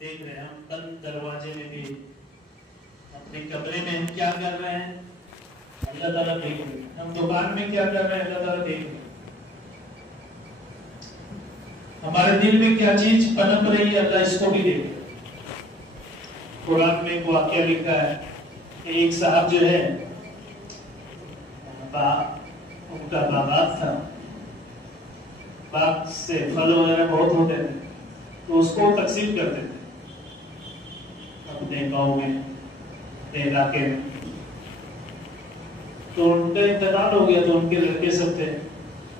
دیکھ رہے ہیں، ہم بند دروازے میں بھی اپنے کمرے میں ہم کیا کر رہے ہیں اللہ تعالیٰ دیکھ رہے ہیں، ہم دکان میں کیا کر رہے ہیں اللہ تعالیٰ دیکھ رہے ہیں، ہمارے دل میں کیا چیز پنپ رہی ہے اللہ اس کو بھی دیکھ رہے ہیں۔ قرآن میں ایک واقعہ لکھا ہے کہ ایک صاحب جو ہے ان کا باغات تھا، باغ سے پھل وغیرہ بہت ہوتے تھے تو اس کو تقسیم کرتے تھے اپنے گاؤں میں، اپنے علاقے میں۔ تو ان کا انتقال ہو گیا تو ان کے لڑکے سب تھے،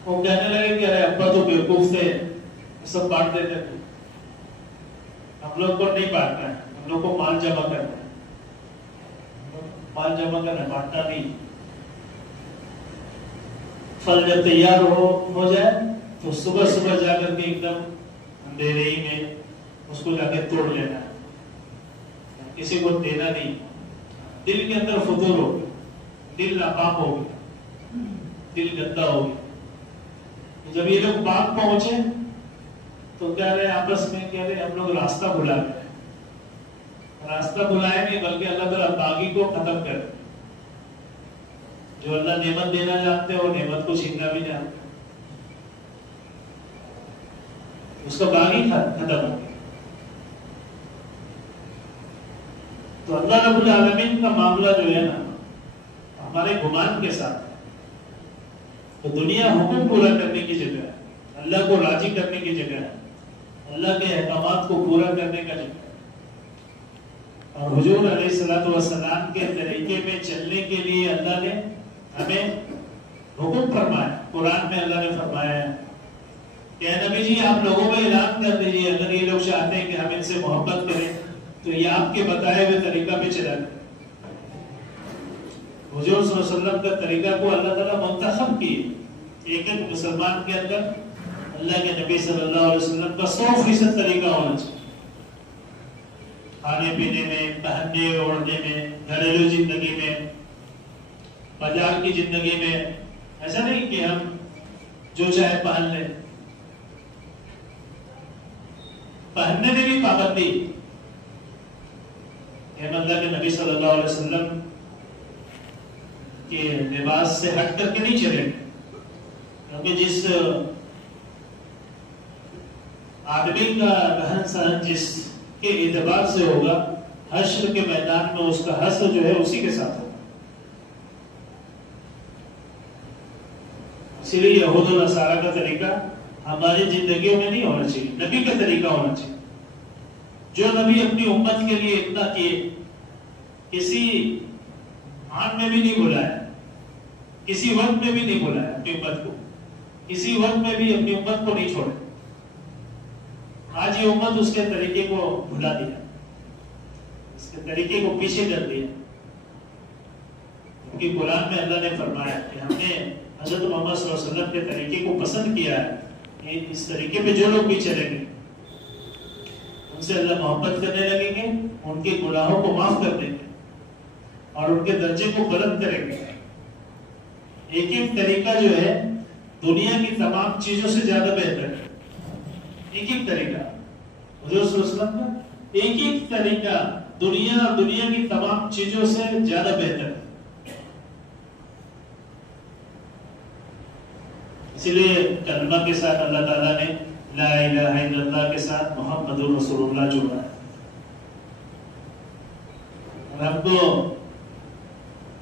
وہ کہنے لگے کہ ارے ابا تو بیوقوف تھے، سب بانٹ دیتے تھے، ہم لوگ کو نہیں بانٹنا ہے، ہم لوگ کو مال جمع کرنا ہے، مال جمع کرنا، بانٹنا نہیں۔ پھل جب تیار ہو جائے تو صبح صبح جا کر کے ایک دم اندھیرے ہی میں اس کو جا کے توڑ لینا ہے، کسی کو دینا نہیں۔ دل کے اندر فطور ہو گیا، دل ناپاک ہو گیا، دل گندا ہو گیا۔ جب یہ لوگ باغ پہنچے تو کہہ رہے آپس میں کہہ رہے ہم لوگ راستہ بھلا گئے، راستہ بھلائے نہیں بلکہ اللہ تعالیٰ باغی کو ختم کر دے۔ جو اللہ نعمت دینا جانتے ہیں وہ نعمت کو چھیننا بھی جانتے ہیں، اس کا باغی ختم ہو گیا۔ تو اللہ رب العالمین کا معاملہ جو ہے نا ہمارے گمان کے ساتھ ہے۔ تو دنیا حکم پورا کرنے کی جگہ ہے، اللہ کو راضی کرنے کی جگہ ہے، اللہ کے احکامات کو پورا کرنے کا جگہ ہے۔ اور حضور علیہ الصلوۃ والسلام کے طریقے میں چلنے کے لیے اللہ نے ہمیں حکم فرمایا۔ قرآن میں اللہ نے فرمایا ہے کہ اے نبی جی آپ لوگوں میں اعلان کر دیجیے اگر یہ لوگ چاہتے ہیں کہ ہم ان سے محبت کریں تو یہ آپ کے بتائے ہوئے طریقہ پہ چلا کریں۔ حضور صلی اللہ علیہ وسلم کا طریقہ کو اللہ تعالیٰ منتخب کیے، ایک ایک مسلمان کے اندر اللہ کے نبی صلی اللہ علیہ وسلم کا 100% طریقہ ہونا چاہیے، کھانے پینے میں، پہننے اوڑھنے میں، گھریلو زندگی میں، بازار کی زندگی میں۔ ایسا نہیں کہ ہم جو چاہے پہن لیں، پہننے میں بھی پابندی کہ ہم اللہ کے نبی صلی اللہ علیہ وسلم کے لباس سے ہٹ کر کے نہیں چلیں، کیونکہ جس آدمی کا رہن سہن جس کے اعتبار سے ہوگا حشر کے میدان میں اس کا حشر جو ہے اسی کے ساتھ ہوگا۔ اسی لیے یہود و نصارہ کا طریقہ ہماری زندگیوں میں نہیں ہونا چاہیے، نبی کا طریقہ ہونا چاہیے۔ جو نبی اپنی امت کے لیے اتنا کیے، کسی آن میں بھی نہیں بلایا، کسی وقت میں بھی نہیں بلایا اپنی امت کو، کسی وقت میں بھی اپنی امت کو نہیں چھوڑے۔ آج یہ امت اس کے طریقے کو بھلا دیا، اس کے طریقے کو پیچھے کر دیا، کیونکہ قرآن میں اللہ نے فرمایا کہ ہم نے حضرت محمد صلی اللہ علیہ وسلم کے طریقے کو پسند کیا ہے کہ اس طریقے پہ جو لوگ بھی چلیں گے ان سے اللہ محبت کرنے لگیں گے، ان کے گناہوں کو معاف کر دیں گے اور ان کے درجے کو بلند کریں گے۔ ایک ایک طریقہ جو ہے دنیا کی تمام چیزوں سے زیادہ بہتر ہے، ایک ایک طریقہ حضور صلی اللہ علیہ وسلم کا ایک ایک طریقہ دنیا اور دنیا کی تمام چیزوں سے زیادہ بہتر ہے۔ اسی لیے کلمہ کے ساتھ اللہ تعالیٰ نے لا الہ الا اللہ کے ساتھ محمد رسول اللہ جوڑا ہے۔ اور ہم کو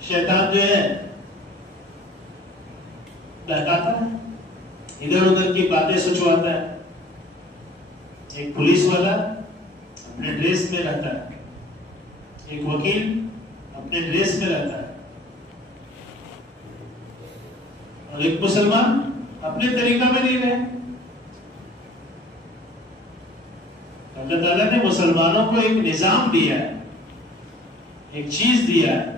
شیطان جو ہے بہکاتا ہے، ادھر ادھر کی باتیں سوچواتا ہے۔ ایک پولیس والا اپنے ڈریس میں رہتا ہے، ایک وکیل اپنے ڈریس میں رہتا ہے، اور ایک مسلمان اپنے طریقہ میں نہیں رہے۔ اللہ تعالیٰ نے مسلمانوں کو ایک نظام دیا ہے، ایک چیز دیا ہے،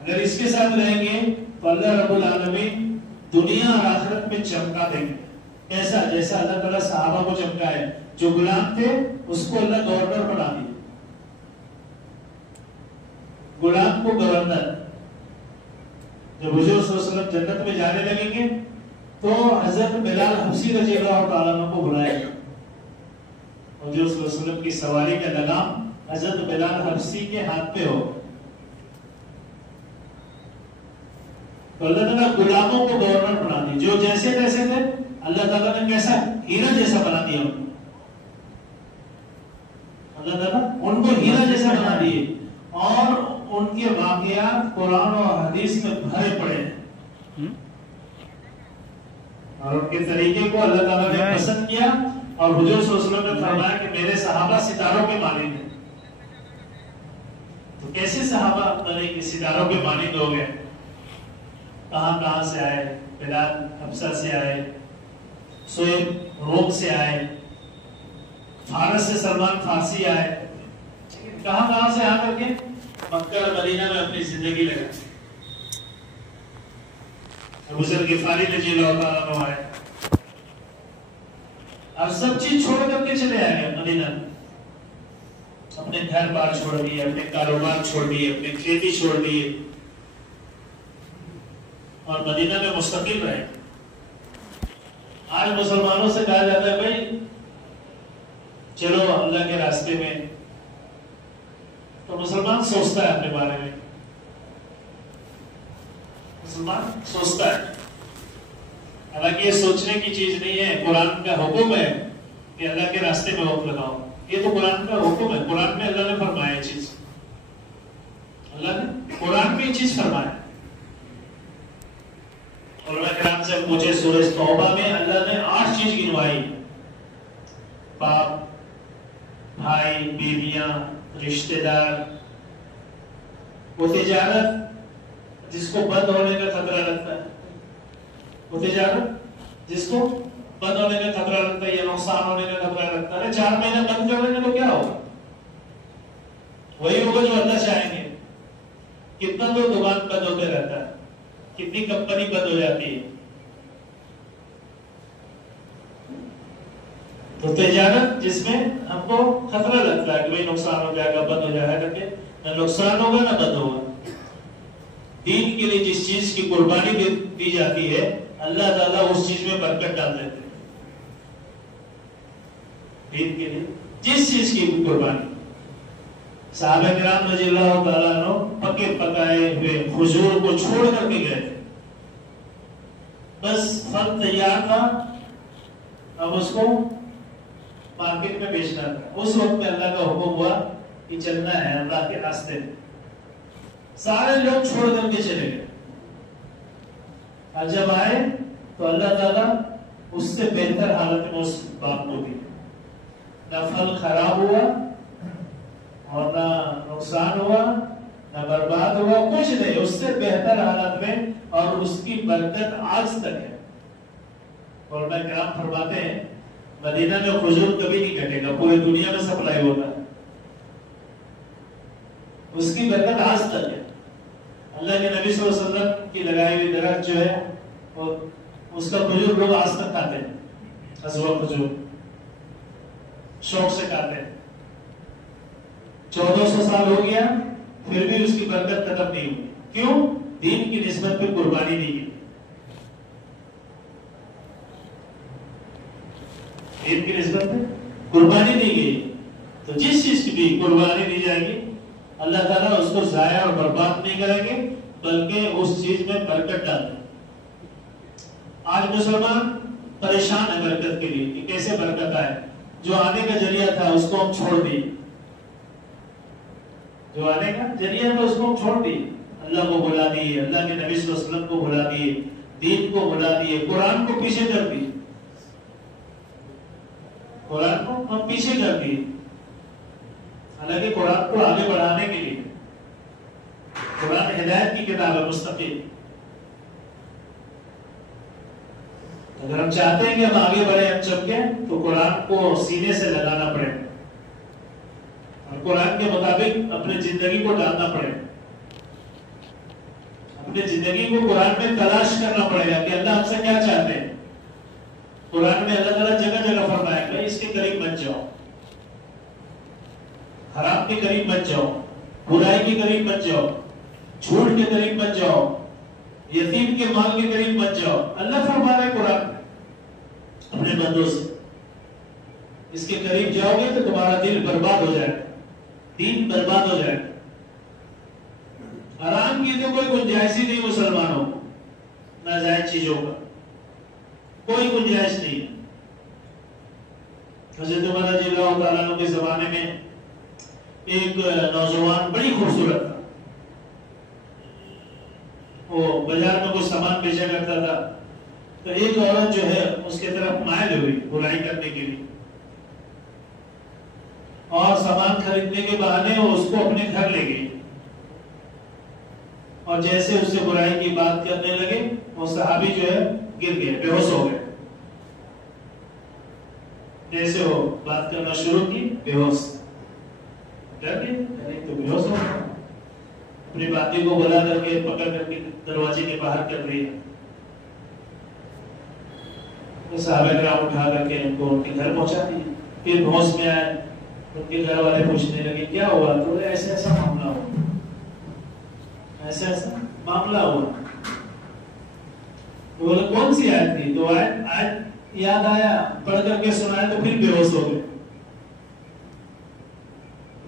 اگر اس کے ساتھ رہیں گے تو اللہ رب العالمین دنیا اور آخرت میں چمکا دیں گے، ایسا جیسا اللہ تعالیٰ صحابہ کو چمکا ہے۔ جو غلام تھے اس کو اللہ گورنر بنا دیا، غلام کو گورنر۔ جب حضور صلی اللہ علیہ وسلم جنت میں جانے لگیں گے تو حضرت بلال حبشی رضی اللہ تعالیٰ عنہ کو بلائے گا، حضور صلی اللہ علیہ وسلم کی سواری کا لگام حضرت بلال حبشی کے ہاتھ پہ ہو. تو اللہ تعالیٰ غلاموں کو گورنر بنا دی, جو جیسے تیسے تھے اللہ تعالیٰ نے کیسا ہیرا جیسا بنا دیا ان کو. اللہ تعالیٰ ان کو ہیرا جیسا بنا دیے, اور ان کے واقعات قرآن و حدیث میں بھرے پڑے ہیں, اور ان کے طریقے کو اللہ تعالیٰ نے پسند کیا. اور حضور صلی اللہ علیہ وسلم نے فرمایا کہ میرے صحابہ ستاروں کے مانند ہیں. تو کیسے صحابہ ستاروں کے مانند ہو گئے؟ کہاں کہاں سے آئے, بلال حبشہ سے آئے, سہیب روم سے آئے, فارس سے سلمان فارسی آئے, کہاں کہاں سے آ کر کے مکہ اور مدینہ میں اپنی زندگی لگائی. ابو ذر غفاری رضی اللہ تعالیٰ عنہ آئے, اور سب چیز چھوڑ کر کے چلے آئے مدینہ. اپنے گھر بار چھوڑ دیے, اپنے کاروبار چھوڑ دیے, اپنے کھیتی چھوڑ دیے, اور مدینہ میں مستقل رہے. آج مسلمانوں سے کہا جاتا ہے بھائی چلو اللہ کے راستے میں, تو مسلمان سوچتا ہے اپنے بارے میں, مسلمان سوچتا ہے. حالانکہ یہ سوچنے کی چیز نہیں ہے, قرآن کا حکم ہے کہ اللہ کے راستے میں وقت لگاؤ. یہ تو قرآن کا حکم ہے, قرآن میں اللہ نے فرمایا یہ چیز, اللہ نے قرآن میں یہ چیز فرمایا. علماء کرام سے پوچھے سورہ توبہ میں اللہ نے 8 چیز گنوائی, باپ, بھائی, بیویاں, رشتہ دار, وہ تجارت جس کو بند ہونے کا خطرہ لگتا ہے, وہ تجارت جس کو بند ہونے کا خطرہ لگتا ہے یا نقصان ہونے کا خطرہ لگتا ہے. 4 مہینے بند کر دیں تو کیا ہوگا؟ وہی ہوگا جو اللہ چاہیں گے. کتنا تو دکان بند ہوتے رہتا ہے, کتنی کمپنی بند ہو جاتی ہے. تو تجارت جس میں ہم کو خطرہ لگتا ہے کہ بھئی نقصان ہو جائے گا, بند ہو جائے گا, کہ نہ نقصان ہوگا نہ بند ہوگا. دین کے لیے جس چیز کی قربانی دی جاتی ہے اللہ تعالیٰ اس چیز میں برکت ڈال دیتے ہیں. دین کے لیے جس چیز کی قربانی, صحابہ کرام رضی اللہ تعالیٰ عنہ پکے پکائے ہوئے کھجور کو چھوڑ کر کے گئے تھے. بس پھل تیار تھا, اب اس کو مارکیٹ میں بیچنا تھا. اس وقت میں اللہ کا حکم ہوا کہ چلنا ہے اللہ کے راستے میں. سارے لوگ چھوڑ کر کے چلے گئے, اور جب آئے تو اللہ تعالیٰ اس سے بہتر حالت میں اس باپ کو دی. نہ پھل خراب ہوا اور نہ نقصان ہوا نہ برباد ہوا, کچھ نہیں, اس سے بہتر حالت میں, اور اس کی برکت آج تک ہے. اور میں کرام فرماتے ہیں مدینہ میں کھجور کبھی نہیں کٹے گا, پورے دنیا میں سپلائی ہوتا ہے, اس کی برکت آج تک ہے. اللہ کے نبی صلی اللہ علیہ وسلم کی لگائی ہوئی درخت جو ہے, اور اس کا کھجور لوگ آج تک کھاتے ہیں. ازوا کھجور شوق سے کھاتے ہیں. 1400 سال ہو گیا پھر بھی اس کی برکت ختم نہیں ہوئی. کیوں؟ دین کی نسبت پہ قربانی نہیں کی. دین کی نسبت پہ قربانی نہیں گئی, تو جس چیز کی بھی قربانی دی جائے گی اللہ تعالیٰ اس کو ضائع اور برباد نہیں کریں گے, بلکہ اس چیز میں برکت ڈال دیں. آج مسلمان پریشان ہے برکت کے لیے کہ کیسے برکت آئے. جو آنے کا ذریعہ تھا اس کو ہم چھوڑ دیے, جو آنے کا ذریعہ تھا اس کو ہم چھوڑ دیے. اللہ کو بھلا دیے, اللہ کے نبی صلی اللہ علیہ وسلم کو بھلا دیے, دین کو بھلا دیے, قرآن کو پیچھے کر دیے. قرآن کو ہم پیچھے کر دیے, حالانکہ قرآن کو آگے بڑھانے کے لیے. قرآن ہدایت کی کتاب ہے مستقل. اگر ہم چاہتے ہیں کہ ہم آگے بڑھیں, ہم چمکیں, تو قرآن کو سینے سے لگانا پڑے, اور قرآن کے مطابق اپنی زندگی کو ڈالنا پڑے. اپنی زندگی کو قرآن میں تلاش کرنا پڑے گا کہ اللہ ہم سے کیا چاہتے ہیں. قرآن میں اللہ تعالیٰ جگہ جگہ فرمائے گا اس کے قریب مت جاؤ, حرام کے قریب مت جاؤ, برائی کے قریب مت جاؤ, جھوٹ کے قریب مت جاؤ, یتیم کے مال کے قریب مت جاؤ. اللہ فرما رہا ہے قرآن اپنے بندوں سے. اس کے قریب جاؤ گے تو تمہارا دل برباد ہو جائے گا، دین برباد ہو جائے گا۔ حرام کی تو کوئی گنجائش ہی نہیں مسلمانوں کو، ناجائز چیزوں کا کوئی گنجائش نہیں ہے۔ حضرت عمر رضی اللہ تعالیٰ عنہ کے زمانے میں ایک نوجوان بڑی خوبصورت تھا، وہ بازار میں کچھ سامان بیچا کرتا تھا، تو ایک عورت جو ہے اس کی طرف مائل ہوئی برائی کرنے کے لیے، اور سامان خریدنے کے بہانے وہ اس کو اپنے گھر لے گئی، اور جیسے اس سے برائی کی بات کرنے لگے وہ صحابی جو ہے گر گئے، بے ہوش ہو گئے۔ جیسے وہ بات کرنا شروع کی بے ہوش، ڈر گئے تو بے ہوش ہو گئے، اپنی باتی کو بلا کر کے پکڑ کر کے دروازے کے باہر کر دیا۔ صحابہ کرام اٹھا کر کے ان کو ان کے گھر پہنچا دیا، پھر ہوش میں آئے، ان کے گھر والے پوچھنے لگے کیا ہوا؟ تو ایسا ایسا معاملہ ہوا، ایسا ایسا معاملہ ہوا۔ تو بولے کون سی آیت تھی؟ تو آیت یاد آیا، پڑھ کر کے سنایا تو پھر بے ہوش ہو گئے،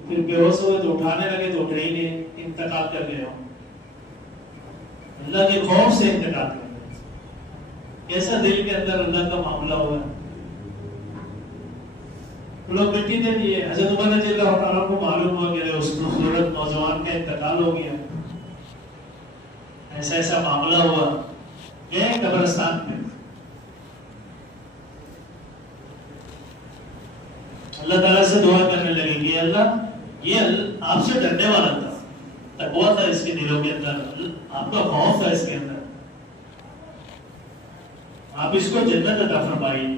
پھر بے ہوش ہوئے تو اٹھانے لگے تو اٹھے ہی نہیں، انتقال کر گئے ہوں، اللہ کے خوف سے انتقال کر گئے۔ کیسا دل کے اندر اللہ کا معاملہ ہوا ہے، لوگ مٹی دے دیے۔ حضرت عمر رضی اللہ تعالیٰ کو معلوم ہوا کہ اس خوبصورت نوجوان کا انتقال ہو گیا، ایسا ایسا معاملہ ہوا، گئے قبرستان میں، اللہ تعالیٰ سے دعا کرنے لگے کہ اللہ یہ آپ سے ڈرنے والا تھا، تقویٰ تھا اس کے دلوں کے اندر، آپ کا خوف تھا اس کے اندر، آپ اس کو جنت عطا فرمائیے۔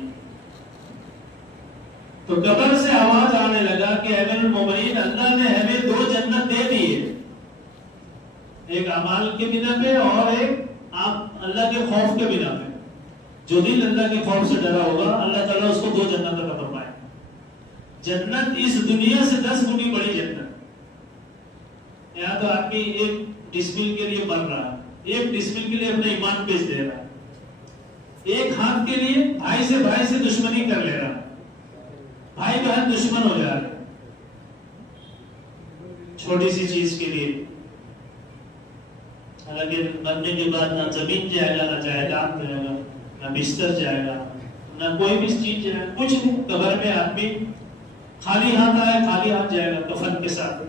تو قبر سے آواز آنے لگا کہ امیر المومنین اللہ نے ہمیں 2 جنت دے دیے، ایک اعمال کے بنا پہ اور ایک آپ اللہ کے خوف کے بنا پہ۔ جو دل اللہ کے خوف سے ڈرا ہوگا اللہ تعالیٰ اس کو 2 جنت عطا فرمائے۔ جنت اس دنیا سے 10 گنی بڑی جنت۔ یہاں تو آدمی ایک ڈسمل کے لیے مر رہا ہے، ایک ڈسمل کے لیے اپنا ایمان بیچ دے رہا ہے، ایک ہاتھ کے لیے بھائی سے دشمنی کر لے رہا ہے، بھائی بہن دشمن ہو جا رہے چھوٹی سی چیز کے لیے۔ حالانکہ مرنے کے بعد نہ زمین جائے گا، نہ جائیداد جائے گا، نہ بستر جائے گا، نہ کوئی بھی چیز جائے گا، کچھ نہیں۔ قبر میں آدمی خالی ہاتھ آئے خالی ہاتھ جائے گا کفن کے ساتھ۔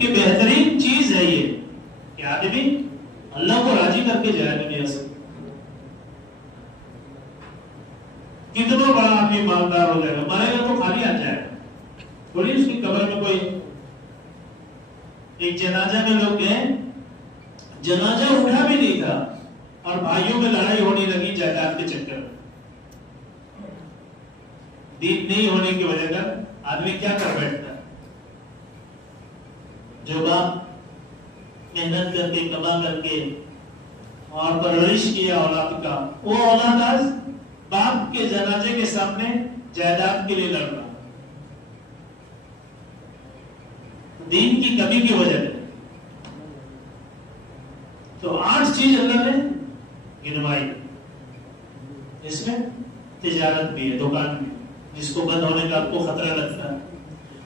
کہ بہترین چیز ہے یہ کہ آدمی اللہ کو راضی کر کے جائے دنیا سے۔ کتنا بڑا آدمی مالدار ہو جائے گا، مرے گا تو خالی ہاتھ جائے گا، تھوڑی اس کی قبر میں کوئی۔ ایک جنازہ میں لوگ گئے، جنازہ اٹھا بھی نہیں تھا اور بھائیوں میں لڑائی ہونے لگی جائیداد کے چکر میں۔ دین نہیں ہونے کی وجہ سے آدمی کیا کر بیٹھتا ہے؟ جو باپ محنت کر کے کما کر کے اور پرورش کیا اولاد کا، وہ اولاد آج باپ کے جنازے کے سامنے جائیداد کے لیے لڑ رہا، دین کی کمی کی وجہ سے۔ تو 8 چیز اللہ نے گنوائی، اس میں تجارت بھی ہے، دکان بھی، جس کو بند ہونے کا آپ کو خطرہ لگتا ہے،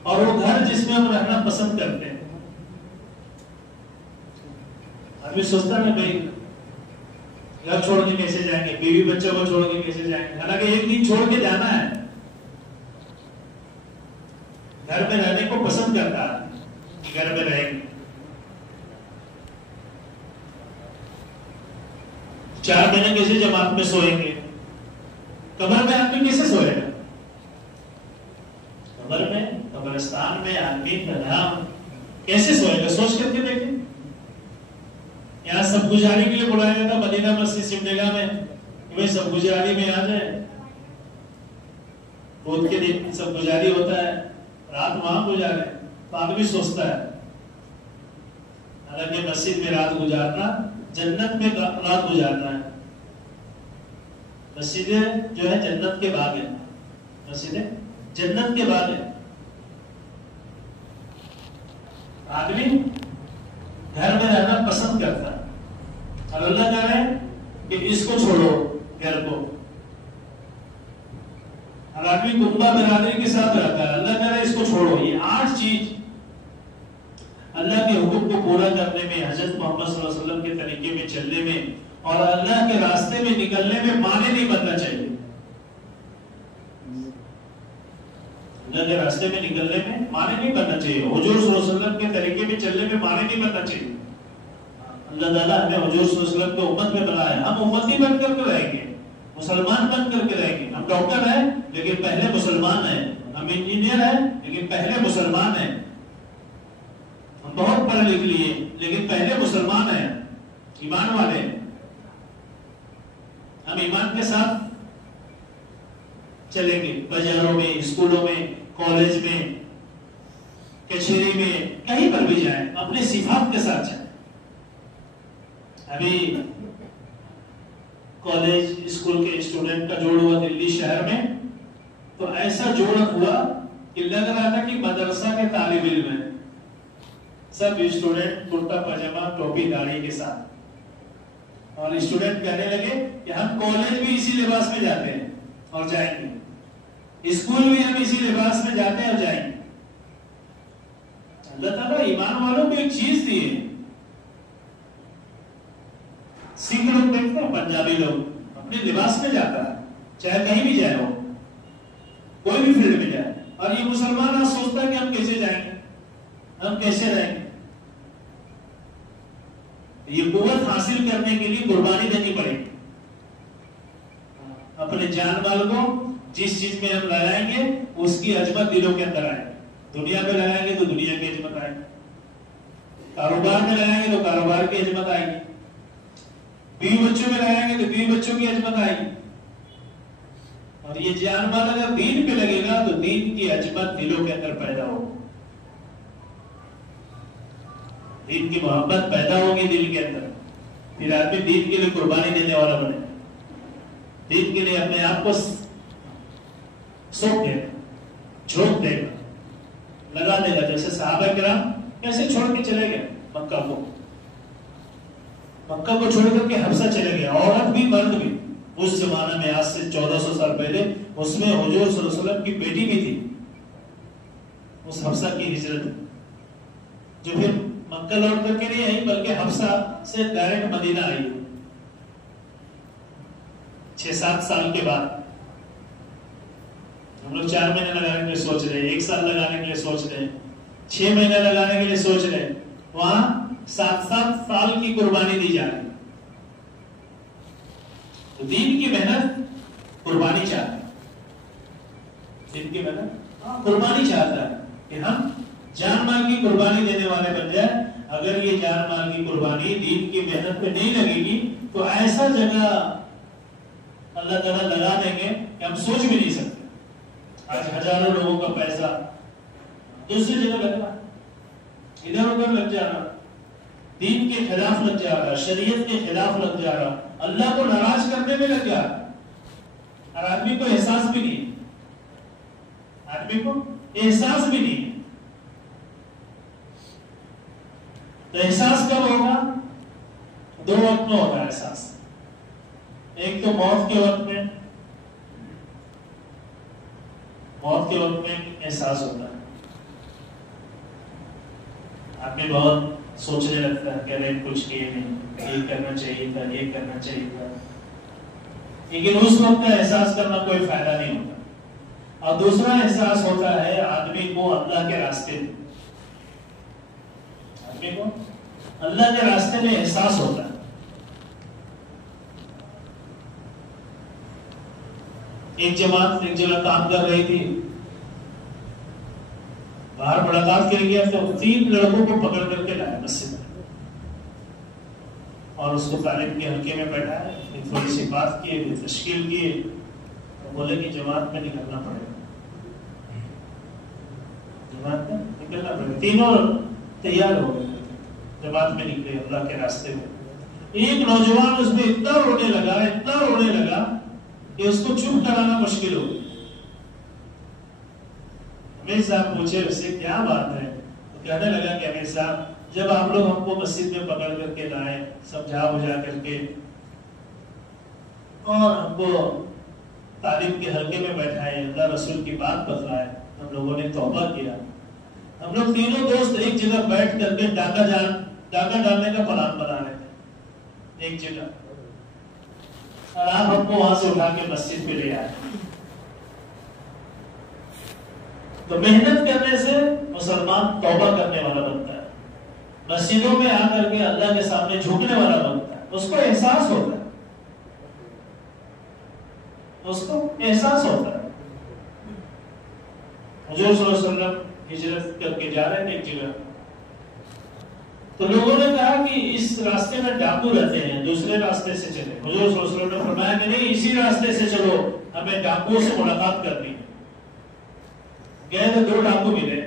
اور وہ گھر جس میں ہم رہنا پسند کرتے ہیں۔ آدمی سوچتا ہے بھائی گھر چھوڑ کے کیسے جائیں گے، بیوی بچوں کو چھوڑ کے کیسے جائیں گے، حالانکہ ایک دن چھوڑ کے جانا ہے۔ گھر میں رہنے کو پسند کرتا ہے کہ گھر میں رہیں گے، 4 مہینے کیسے جماعت میں سوئیں گے، قبر میں آدمی کیسے سوئے گا؟ قبر میں، قبرستان میں آدمی تنہا کیسے سوئے گا؟ سوچ کر کے دیکھیں۔ یہاں سب گزاری کے لیے بلایا گیا تھا مدینہ مسجد سمدگاہ میں، کہ سب گزاری میں آ جائے، بدھ کے دن سب گزاری ہوتا ہے، رات وہاں گزارے، تو آدمی سوچتا ہے۔ حالانکہ مسجد میں رات گزارنا جنت میں رات گزارنا ہے۔ مسجدیں جو ہے جنت کے باغ ہیں، مسجدیں جنت کے بعد ہے۔ آدمی گھر میں رہنا پسند کرتا ہے، اور اللہ کہہ رہے ہیں کہ اس کو چھوڑو، گھر کو، اور آدمی کنبہ برادری کے ساتھ رہتا ہے، اللہ کہہ رہا ہے اس کو چھوڑو. یہ 8 چیز اللہ کے حکم کو پورا کرنے میں، حضرت محمد صلی اللہ علیہ وسلم کے طریقے میں چلنے میں اور اللہ کے راستے میں نکلنے میں مانے نہیں بننا چاہیے. اللہ کے راستے میں نکلنے میں مانے نہیں بننا چاہیے. حضور صلی اللہ علیہ وسلم کے طریقے میں چلنے میں مانے نہیں بننا چاہیے. اللہ تعالیٰ ہمیں حضور صلی اللہ علیہ وسلم کو امت میں بنایا. ہم امتی بن کر کے رہیں گے، مسلمان بن کر کے رہیں گے. ہم ڈاکٹر ہیں لیکن پہلے مسلمان ہیں. ہم انجینئر ہیں لیکن پہلے مسلمان ہیں. ہم بہت پڑھ لکھ لیے لیکن پہلے مسلمان ہیں، ایمان والے. ہم ایمان کے ساتھ چلیں گے. بازاروں میں، اسکولوں میں، کالج میں، کچہری میں، کہیں پر بھی جائیں اپنے صفات کے ساتھ جائیں. ابھی کالج اسکول کے اسٹوڈنٹ کا جوڑ ہوا دلی شہر میں، تو ایسا جوڑ ہوا کہ لگ رہا تھا کہ مدرسہ کے طالب علم ہے. سب اسٹوڈنٹ کرتا پاجامہ ٹوپی داڑھی کے ساتھ، اور اسٹوڈنٹ کہنے لگے کہ ہم کالج بھی اسی لباس میں جاتے ہیں اور جائیں گے، اسکول بھی ہم اسی لباس میں جاتے ہیں اور جائیں گے. اللہ تعالیٰ ایمان والوں کو ایک چیز دی ہے. سکھ لوگ دیکھتے ہیں، پنجابی لوگ اپنے لباس میں جاتا ہے، چاہے کہیں بھی جائے ہو، کوئی بھی فیلڈ میں جائے. اور یہ مسلمان آج سوچتا ہے کہ ہم کیسے جائیں گے، ہم کیسے رہیں گے. یہ قوت حاصل کرنے کے لیے قربانی دینی پڑے گی. اپنے جان مال کو جس چیز میں ہم لگائیں گے اس کی عظمت دلوں کے اندر آئے. دنیا میں لگائیں گے تو دنیا کی عظمت آئے گی، کاروبار میں لگائیں گے تو کاروبار کی عظمت آئے گی، بیوی بچوں میں لگائیں گے تو بیوی بچوں کی عظمت آئے گی. اور یہ جان مال اگر دین پہ لگے گا تو دین کی عظمت دلوں کے اندر پیدا ہوگی، دین کی محبت پیدا ہوگی دل کے اندر. پھر آدمی دین کے لیے قربانی دینے والا بنے، دین کے لیے اپنے آپ کو سونپ دے گا، جھونک دے گا، لگا دے گا. جیسے صحابہ کرام کیسے چھوڑ کے چلے گئے مکہ کو، مکہ کو چھوڑ کر کے حبشہ چلے گئے. عورت بھی مرد بھی. اس زمانہ میں آج سے 1400 سال پہلے اس میں حضور صلی اللہ علیہ وسلم کی بیٹی بھی تھی، اس حبشہ کی ہجرت جو پھر مکہ لوٹ کر کے نہیں آئی بلکہ حبشہ سے ڈائریکٹ مدینہ آئی 6-7 سال کے بعد. ہم لوگ 4 مہینے لگانے کے لیے سوچ رہے ہیں، 1 سال لگانے کے لیے سوچ رہے ہیں، 6 مہینے لگانے کے لیے سوچ رہے ہیں. وہاں 7 سال کی قربانی دی جا رہی ہے. تو دین کی محنت قربانی چاہتا ہے، دین کی محنت قربانی چاہتا ہے کہ ہم جان مال کی قربانی دینے والے بن جائیں. اگر یہ جان مال کی قربانی دین کی محنت پہ نہیں لگے گی تو ایسا جگہ اللہ تعالیٰ لگا دیں گے کہ ہم سوچ بھی نہیں سکتے. آج ہزاروں لوگوں کا پیسہ دوسری جگہ لگ رہا، ادھر ادھر لگ جا رہا، دین کے خلاف لگ جا رہا، شریعت کے خلاف لگ جا رہا، اللہ کو ناراض کرنے میں لگ جا رہا. اور آدمی کو احساس بھی نہیں، آدمی کو احساس بھی نہیں. تو احساس کب ہوگا؟ 2 وقت میں ہوتا ہے احساس. ایک تو موت کے وقت میں، موت کے وقت میں احساس ہوتا ہے. آدمی بہت سوچنے لگتا ہے کہ ارے کچھ کیے نہیں، یہ کرنا چاہیے تھا، یہ کرنا چاہیے تھا. لیکن اس وقت کا احساس کرنا کوئی فائدہ نہیں ہوتا. اور دوسرا احساس ہوتا ہے آدمی کو اللہ کے راستے میں، آدمی کو اللہ کے راستے میں احساس ہوتا ہے. ایک جماعت ایک جگہ کام کر رہی تھی، باہر ملاقات کے لیے تو 3 لڑکوں کو پکڑ کر کے لایا مسجد میں اور اس کو طالب کے حلقے میں بیٹھایا، تھوڑی سی بات کیے، تشکیل کیے، بولے کہ جماعت میں نکلنا پڑے گا، جماعت میں نکلنا پڑے گا. تینوں تیار ہو گئے، جماعت میں نکلے اللہ کے راستے میں. ایک نوجوان اس میں اتنا رونے لگا کہ اس کو چپ کرانا مشکل ہو گیا. امیر صاحب پوچھے اس سے کیا بات ہے؟ تو کہنے لگا کہ امیر صاحب جب آپ لوگ ہم کو مسجد میں پکڑ کر کے لائے، سمجھا بجھا کر کے، اور ہم کو تعلیم کے حلقے میں بیٹھائے، اللہ رسول کی بات بتلائے، ہم لوگوں نے توبہ کیا. ہم لوگ تینوں دوست ایک جگہ بیٹھ کر کے ڈاکہ ڈالنے کا پلان بنا رہے تھے ایک جگہ، اور آپ ہم کو وہاں سے اٹھا کے مسجد میں لے آئے. تو محنت کرنے سے مسلمان توبہ کرنے والا بنتا ہے، مسجدوں میں آ کر کے اللہ کے سامنے جھکنے والا بنتا ہے. اس کو احساس ہوتا ہے، اس کو احساس ہوتا ہے. حضور صلی اللہ علیہ وسلم ہجرت کر کے جا رہے تھے ایک جگہ، تو لوگوں نے کہا کہ اس راستے میں ڈاکو رہتے ہیں، دوسرے راستے سے چلے. حضور صلی اللہ علیہ وسلم نے فرمایا کہ نہیں، اسی راستے سے چلو، ہمیں ڈاکوؤں سے ملاقات کرنی ہے. گئے تو 2 ڈاکو ملے.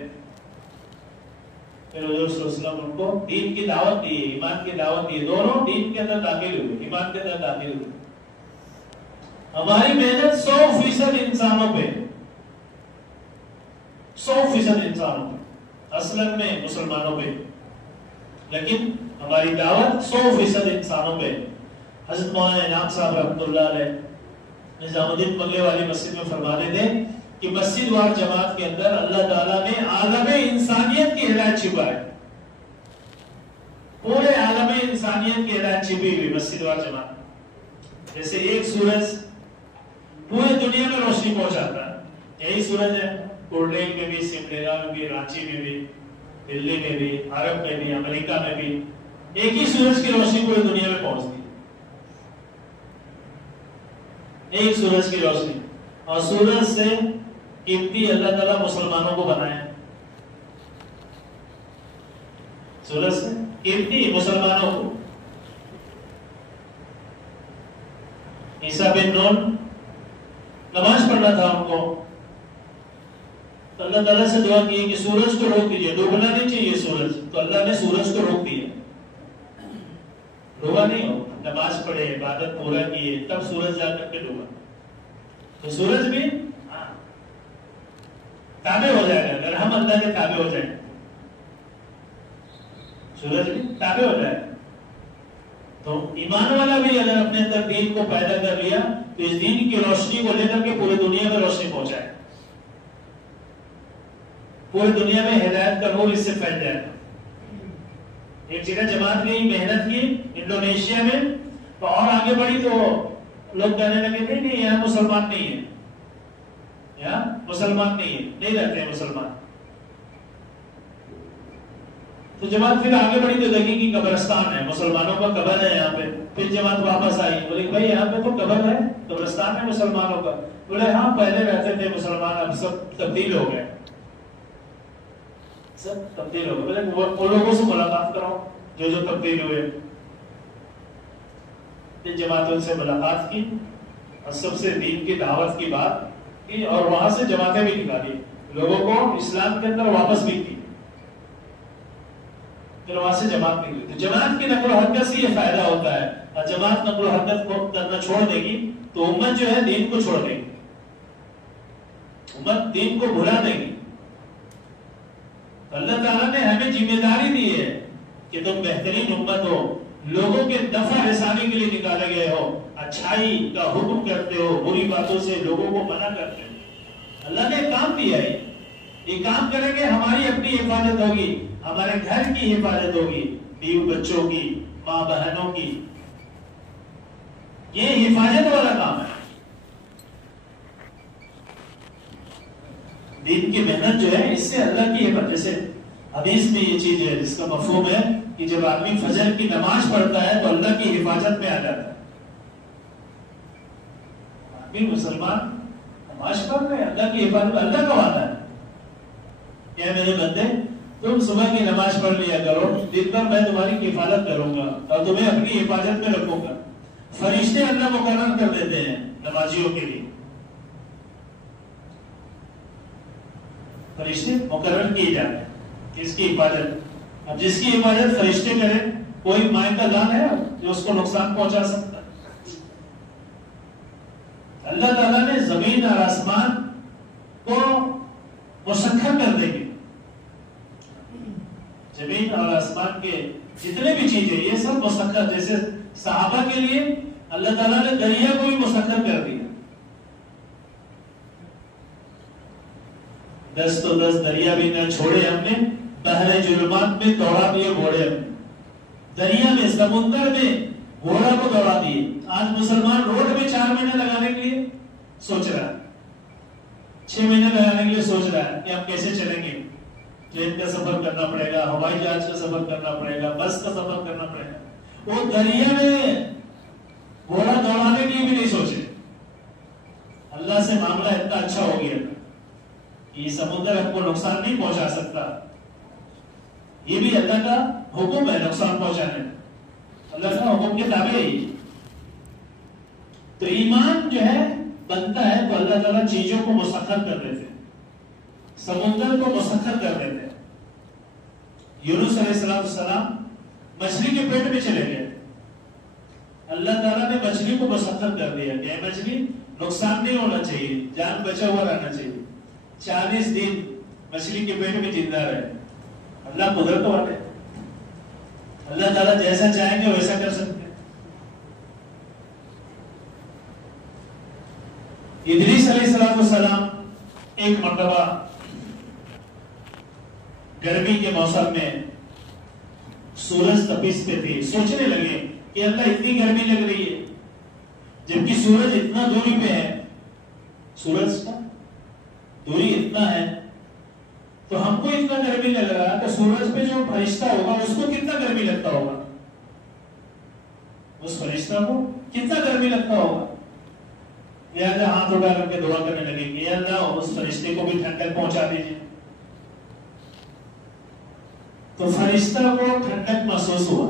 پھر حضور صلی اللہ علیہ وسلم ان کو دین کی دعوت دی، ایمان کی دعوت دی. دونوں دین کے اندر داخل ہوئے، ایمان کے اندر داخل ہوئے. ہماری محنت 100% انسانوں پہ، 100% انسانوں پہ، اصلاً میں مسلمانوں پہ، لیکن ہماری دعوت 100% انسانوں پہ. حضرت مولانا انعام صاحب رحمۃ اللہ علیہ نظام الدین بنگلے والی مسجد میں فرماتے تھے کہ مسجد وار جماعت کے اندر اللہ تعالیٰ نے عالم انسانیت کی ہدایت چھپا ہے. پورے عالم انسانیت کی ہدایت چھپی ہوئی مسجد وار جماعت. جیسے ایک سورج پورے دنیا میں روشنی پہنچاتا ہے، یہی سورج ہے. کولڈ لیک میں بھی، سمڈیگا میں بھی، رانچی میں بھی، دلی میں بھی، عرب میں بھی، امریکہ میں بھی ایک ہی سورج کی روشنی پوری دنیا میں پہنچتی ہے. ایک سورج کی روشنی، اور سورج سے قیمتی اللہ تعالیٰ مسلمانوں کو بنایا. سورج سے قیمتی مسلمانوں کو. عیسیٰ بن نون نماز پڑھنا تھا ان کو، تو اللہ تعالیٰ سے دعا کی کہ سورج کو روک دیجیے، ڈوبنا نہیں چاہیے سورج. تو اللہ نے سورج کو روک دیا، ڈوبا نہیں ہو. نماز پڑھے، عبادت پورا کیے، تب سورج جا کر کے ڈوبا. تو سورج بھی تابع ہو جائے گا اگر ہم اللہ کے تابع ہو جائیں. سورج بھی تابع ہو جائے گا. تو ایمان والا بھی اگر اپنے اندر دین کو پیدا کر لیا تو اس دین کی روشنی کو لے کر کے پوری دنیا میں روشنی پہنچائے، پوری دنیا میں ہدایت کا نور اس سے پھیل جائے گا. ایک جگہ جماعت کی محنت کی انڈونیشیا میں، تو اور آگے بڑھی تو لوگ کہنے لگے نہیں یہاں مسلمان نہیں ہے، یہاں مسلمان نہیں ہے، نہیں رہتے ہیں مسلمان. تو جماعت پھر آگے بڑھی تو دیکھی کہ قبرستان ہے، مسلمانوں کا قبر ہے یہاں پہ. پھر جماعت واپس آئی، بولے بھائی یہاں پہ تو قبر ہے، قبرستان ہے مسلمانوں کا. بولے ہاں پہلے رہتے تھے مسلمان، اب سب تبدیل ہو گئے، سب تبدیل ہو گئے. بولے وہ لوگوں سے ملاقات کرو جو تبدیل ہوئے. پھر جماعتوں سے ملاقات کی اور سب سے دین کی دعوت کی بات کی، اور وہاں سے جماعتیں بھی نکالی، لوگوں کو اسلام کے اندر واپس بھی کی. پھر وہاں سے جماعت نکلی. تو جماعت کی نقل و حرکت سے یہ فائدہ ہوتا ہے، اور جماعت نقل و حرکت کو کرنا چھوڑ دے گی تو امت جو ہے دین کو چھوڑ دے گی، امت دین کو بھلا دے گی. اللہ تعالیٰ نے ہمیں ذمہ داری دی ہے کہ تم بہترین امت ہو، لوگوں کے دفع رسانی کے لیے نکالے گئے ہو، اچھائی کا حکم کرتے ہو، بری باتوں سے لوگوں کو منع کرتے ہو. اللہ نے کام دیا ہے، یہ کام کریں گے ہماری اپنی حفاظت ہوگی، ہمارے گھر کی حفاظت ہوگی، بیوی بچوں کی، ماں بہنوں کی. یہ حفاظت والا کام ہے. دین کی محنت جو ہے اس سے اللہ کی حفاظت. جیسے حدیث میں یہ چیز ہے جس کا مفہوم ہے کہ جب آدمی فجر کی نماز پڑھتا ہے تو اللہ کی حفاظت میں آ جاتا ہے. آدمی مسلمان نماز پڑھ رہے ہیں، اللہ کی حفاظت، اللہ کا وعدہ ہے کہ میرے بندے تم صبح کی نماز پڑھ لیا کرو، دن بھر میں تمہاری حفاظت کروں گا اور تمہیں اپنی حفاظت میں رکھوں گا. فرشتے اللہ مقرر کر دیتے ہیں نمازیوں کے لیے، فرشتے مقرر کیے جاتے ہیں اس کی حفاظت. اب جس کی حفاظت فرشتے کریں، کوئی مائع کا لان ہے جو اس کو نقصان پہنچا سکتا ہے؟ اللہ تعالیٰ نے زمین اور آسمان کو مسخر کر دیں گے. زمین اور آسمان کے جتنے بھی چیزیں یہ سب مسخر. جیسے صحابہ کے لیے اللہ تعالیٰ نے دریا کو بھی مسخر کر دیا. 10 تو 10 دریا بھی نہ چھوڑے ہم نے، بحر ظلمات میں دوڑا دیے گھوڑے ہم نے، دریا میں سمندر میں گھوڑا کو دوڑا دیے۔ آج مسلمان روڈ میں 4 مہینے لگانے کے لیے سوچ رہا ہے، 6 مہینے لگانے کے لیے سوچ رہا ہے کہ ہم کیسے چلیں گے، ٹرین کا سفر کرنا پڑے گا، ہوائی جہاز کا سفر کرنا پڑے گا، بس کا سفر کرنا پڑے گا۔ وہ دریا میں گھوڑا دوڑانے کے لیے بھی نہیں سوچے۔ اللہ سے معاملہ اتنا اچھا ہو گیا کہ یہ سمندر ہم کو نقصان نہیں پہنچا سکتا، یہ بھی اللہ کا حکم ہے نقصان پہنچانے، اللہ کا حکم کے تابع ہی۔ تو ایمان جو ہے بنتا ہے تو اللہ تعالیٰ چیزوں کو مسخر کر دیتے ہیں، سمندر کو مسخر کر دیتے ہیں۔ یونس علیہ السلام مچھلی کے پیٹ میں چلے گئے، اللہ تعالیٰ نے مچھلی کو مسخر کر دیا کہ اے مچھلی نقصان نہیں ہونا چاہیے، جان بچا ہوا رہنا چاہیے۔ 40 دن مچھلی کے پیٹ میں زندہ رہے۔ اللہ قدرت والے، اللہ تعالیٰ جیسا چاہیں گے ویسا کر سکتے ہیں۔ ادریس علیہ السلام ایک مرتبہ گرمی کے موسم میں سورج تپش پہ تھے، سوچنے لگے کہ اللہ اتنی گرمی لگ رہی ہے جبکہ سورج اتنا دوری پہ ہے، سورج کا دوری اتنا ہے تو ہم کو اتنا گرمی لگ رہا ہے تو سورج پہ جو فرشتہ ہوگا اس کو کتنا گرمی لگتا ہوگا، اس فرشتہ کو کتنا گرمی لگتا ہوگا۔ لہٰذا ہاتھ اٹھا کر کے دعا کرنے لگے کہ یا اللہ اس فرشتے کو بھی ٹھنڈک پہنچا دیجیے۔ تو فرشتہ کو ٹھنڈک محسوس ہوا،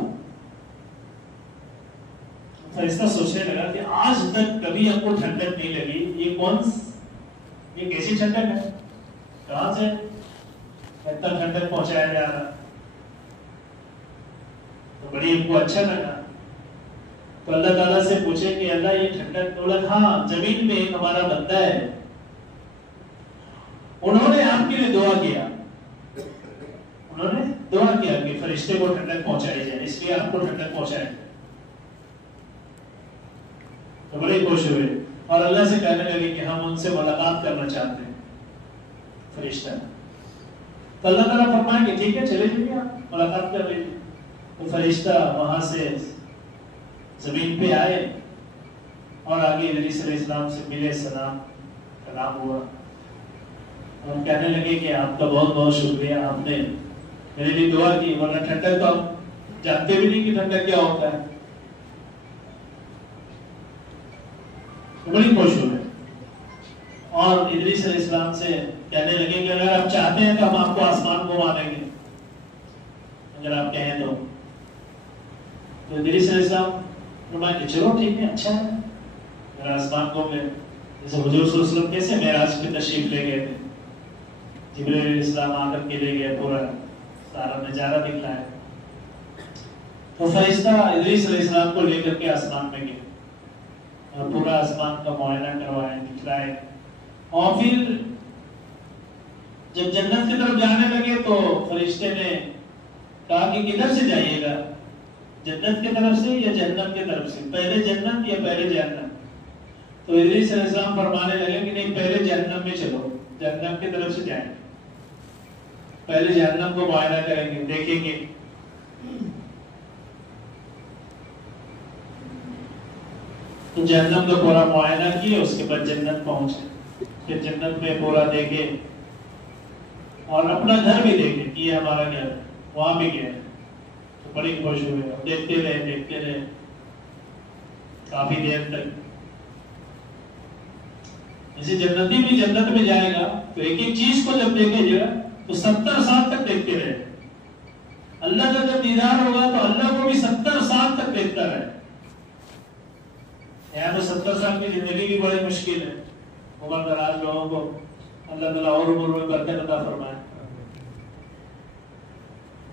فرشتہ سوچنے لگا کہ آج تک کبھی ہم کو ٹھنڈک نہیں لگی، یہ کیسی ٹھنڈک ہے، کہاں سے اتنا ٹھنڈک پہنچایا جا رہا۔ تو بڑی ان کو اچھا لگا، تو اللہ تعالیٰ سے پوچھے کہ اللہ یہ ٹھنڈک، تو بولا ہاں زمین میں ایک ہمارا بندہ ہے، انہوں نے آپ کے لیے دعا کیا، انہوں نے دعا کیا کہ فرشتے کو ٹھنڈک پہنچائی جائے، اس لیے آپ کو ٹھنڈک پہنچائی جائے۔ تو بڑے خوش ہوئے اور اللہ سے کہنے لگے کہ ہم ان سے ملاقات کرنا چاہتے ہیں فرشتہ۔ تو اللہ تعالیٰ فرمائیں کہ ٹھیک ہے چلے جائیے، آپ ملاقات کر لیجیے۔ تو فرشتہ وہاں سے زمین پہ آئے اور آگے ادریس علیہ السلام سے ملے، سلام کلام ہوا اور کہنے لگے کہ آپ کا بہت بہت شکریہ، آپ نے میرے لیے دعا کی، ورنہ ٹھنڈک تو آپ جانتے بھی نہیں کہ ٹھنڈک کیا ہوتا ہے۔ بڑی خوش ہوئے اور ادریس علیہ السلام سے کہنے لگے کہ اگر آپ چاہتے ہیں تو ہم آپ کو آسمان گھما دیں گے، اگر آپ کہیں تو۔ ادریس علیہ السلام فرمایا کہ چلو ٹھیک ہے، اچھا ہے، اگر آسمان گھوم لیں۔ جیسے حضور صلی اللہ علیہ وسلم کیسے معراج پہ تشریف لے گئے تھے، جبرائیل علیہ السلام آ کر کے لے گئے، پورا سارا نظارہ دکھلایا۔ تو فرشتہ ادریس علیہ السلام کو لے کر کے آسمان میں گئے اور پورا آسمان کا معائنہ کروائے، دکھلائے، اور پھر جب جنت کی طرف جانے لگے تو فرشتے نے کہا کہ کدھر سے جائیے گا، جنت کی طرف سے یا جہنم کی طرف سے، پہلے جنت یا پہلے جہنم؟ تو ادریس علیہ السلام فرمانے لگے کہ نہیں، پہلے جہنم میں چلو، جہنم کی طرف سے جائیں گے، پہلے جہنم کو معائنہ کریں گے، دیکھیں گے۔ تو جہنم کا پورا معائنہ کیے، اس کے بعد جنت پہنچے، پھر جنت میں پورا دیکھے اور اپنا گھر بھی دیکھے کہ یہ ہمارا گھر، وہاں بھی گئے تو بڑی خوش ہوئے، دیکھتے رہے کافی دیر تک۔ جیسے جنتی بھی جنت میں جائے گا تو ایک ایک چیز کو جب دیکھے گا تو 70 سال تک دیکھتے رہے، اللہ کا جب دیدار ہوگا تو اللہ کو بھی 70 سال تک دیکھتا رہے۔ یہاں تو 70 سال کی زندگی بھی بڑی مشکل ہے، عمر دراز لوگوں کو اللہ تعالیٰ اور عمر میں برکت عطا فرمائے۔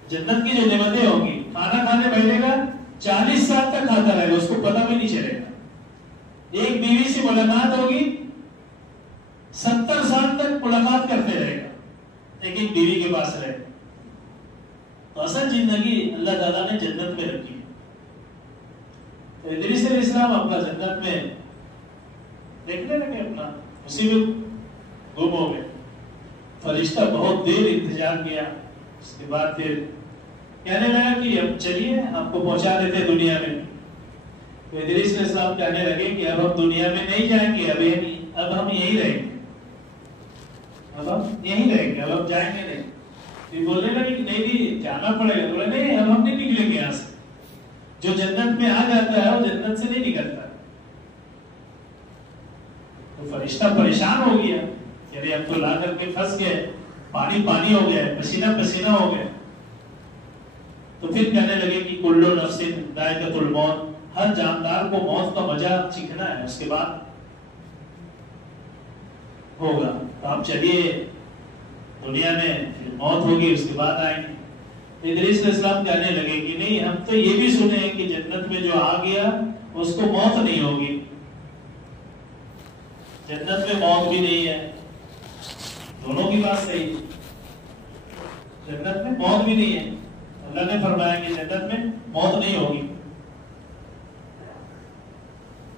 جنت کی جو نعمتیں ہوں گی، کھانا کھانے بیٹھے گا 40 سال تک کھاتا رہے گا، اس کو پتہ بھی نہیں چلے گا۔ ایک بیوی سے ملاقات ہوگی 70 سال تک ملاقات کرتے رہے گا، ایک ایک بیوی کے پاس رہے گا۔ تو اصل زندگی اللہ تعالیٰ نے جنت میں رکھی ہے۔ تو ادریس علیہ السلام اپنا جنت میں دیکھنے لگے، اپنا اسی میں گم ہو گئے۔ فرشتہ بہت دیر انتظار کیا، اس کے بعد پھر کہنے لگا کہ اب چلیے آپ کو پہنچا دیتے دنیا میں۔ تو ادریس علیہ السلام کہنے لگے کہ اب ہم دنیا میں نہیں جائیں گے، اب ہم یہی رہیں گے، اب ہم یہی رہیں گے، اب ہم جائیں گے نہیں۔ پھر بولنے لگے کہ نہیں جانا پڑے گا۔ بولے نہیں، اب ہم نہیں نکلیں گے یہاں سے، جو جنت میں آ جاتا ہے وہ جنت سے نہیں نکلتا۔ تو فرشتہ پریشان ہو گیا کہ ارے اب تو لا کر کے پھنس گئے، پانی پانی ہو گیا، پسینہ پسینہ ہو گیا۔ تو پھر کہنے لگے کہ کل نفس ذائقۃ الموت، ہر جاندار کو موت کا مزہ چکھنا ہے، اس کے بعد ہوگا۔ تو آپ چلیے دنیا میں، پھر موت ہوگی اس کے بعد آئیں گے۔ ادریس علیہ السلام کہنے لگے کہ نہیں، ہم تو یہ بھی سنے ہیں کہ جنت میں جو آ گیا اس کو موت نہیں ہوگی، جنت میں موت بھی نہیں ہے۔ دونوں کی بات صحیح ہے، جنت میں موت بھی نہیں ہے، اللہ نے فرمایا کہ جنت میں موت نہیں ہوگی۔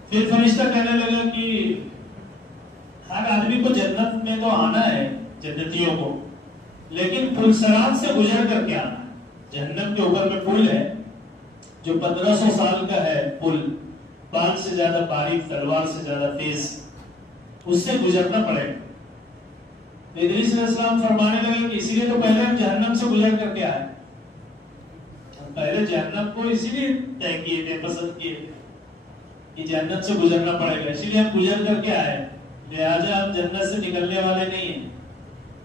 پھر فرشتہ کہنے لگا کہ ہر آدمی کو جنت میں تو آنا ہے، جنتیوں کو، لیکن پل صراط سے گزر کر کے آنا ہے۔ جہنم کے اوپر میں پل ہے جو 1500 سال کا ہے، پل بال سے زیادہ باریک، تلوار سے زیادہ تیز، اس سے گزرنا پڑے گا۔ ادریس علیہ السلام فرمانے لگے کہ اسی لیے تو پہلے ہم جہنم سے گزر کر کے آئے، ہم پہلے جہنم کو اسی لیے طے کیے تھے، پسند کیے تھے کہ جہنم سے گزرنا پڑے گا، اسی لیے ہم گزر کر کے آئے، لہٰذا ہم جنت سے نکلنے والے نہیں ہیں۔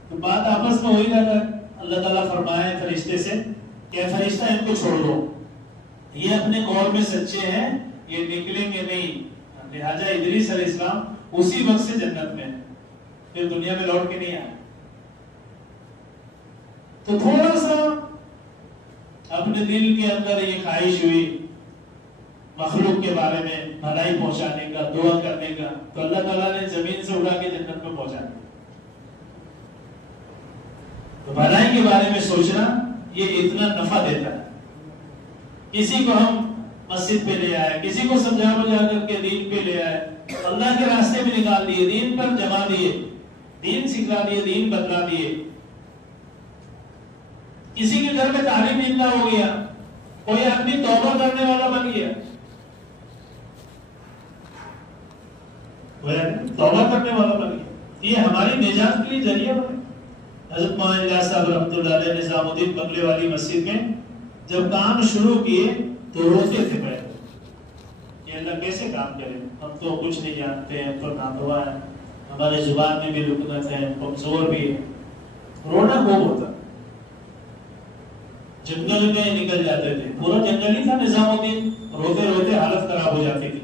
تو بات آپس میں ہوئی رہا، اللہ تعالیٰ فرمائے فرشتے سے کہ فرشتہ ان کو چھوڑ دو، یہ اپنے قول میں سچے ہیں، یہ نکلیں گے نہیں، لہٰذا ادریس علیہ السلام اسی وقت سے جنت میں، پھر دنیا میں لوٹ کے نہیں آئے۔ تو تھوڑا سا اپنے دل کے اندر یہ خواہش ہوئی مخلوق کے بارے میں بھلائی پہنچانے کا، دعا کرنے کا، تو اللہ تعالیٰ نے زمین سے اڑا کے جنت میں پہنچا دیا۔ تو بھلائی کے بارے میں سوچنا یہ اتنا نفع دیتا ہے۔ کسی کو ہم مسجد پہ لے آئے، کسی کو سمجھا بجھا کر کے دین پہ لے آئے، اللہ کے راستے میں نکال دیے، دین پر جما دیے، دین سکھلا دیے، دین بتلا دیے۔ کسی کے گھر میں تعلیم زندہ ہو گیا، کوئی آدمی توبہ کرنے والا بن گیا، توبہ کرنے والا بن گیا، یہ ہماری نجات کے لیے ذریعہ بنے۔ حضرت مولانا صاحب رحمۃ اللہ علیہ نظام الدین بنگلے والی مسجد میں جب کام شروع کیے تو روتے تھے پہلے کہ اللہ کیسے کام کرے، ہم تو کچھ نہیں جانتے ہیں، ہم تو نادوا ہیں، ہمارے زبان میں بھی لکنت ہے، کمزور بھی ہے، رونا خوب ہوتا۔ جنگل میں نکل جاتے تھے، پورا جنگل ہی تھا نظام الدین، روتے روتے حالت خراب ہو جاتی تھی۔